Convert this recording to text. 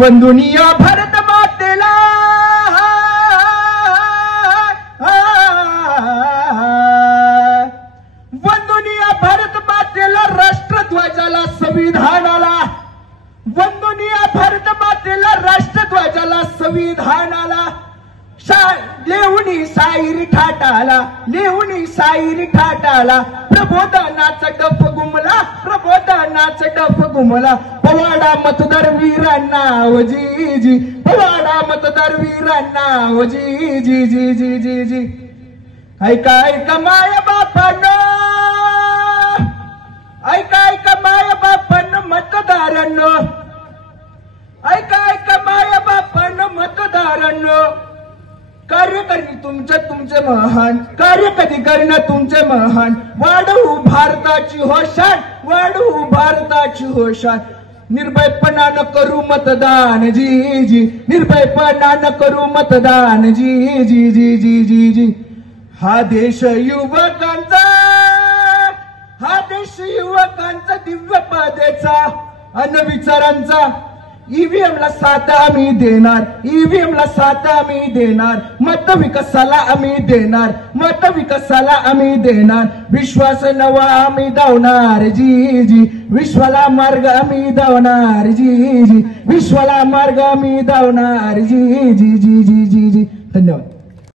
वंदनीय भारत मातेला वंदनीय भारत मातेला राष्ट्रध्वजाला संविधानाला वंदनीय भारत मातेला राष्ट्रध्वजाला संविधानाला लेवणी साईरी ठाटाला प्रबोधनाचा डफ गुमला पवाडा मतदार वीरांना जी पवाडा मतदार वीरांना जी ऐका माय बापांनो ऐका माय बापांनो मतदारांनो ऐका माय बापांनो मतदारांनो कार्य करी तुमचे महान कार्य कधी करणं तुमचे महान वाढवू भारताची होशान निर्भयपणानं करू मतदान जी निर्भयपणानं करू मतदान जी हा देश युवकांचा दिव्य पादेचा अन विचारांचा ईव्हीएम ला साथ आम्ही देणार मत विकासाला आम्ही देणार विश्वास नवा आम्ही धावणार जी विश्वाला मार्ग आम्ही धावणार जी विश्वाला मार्ग आम्ही धावणार जी धन्यवाद।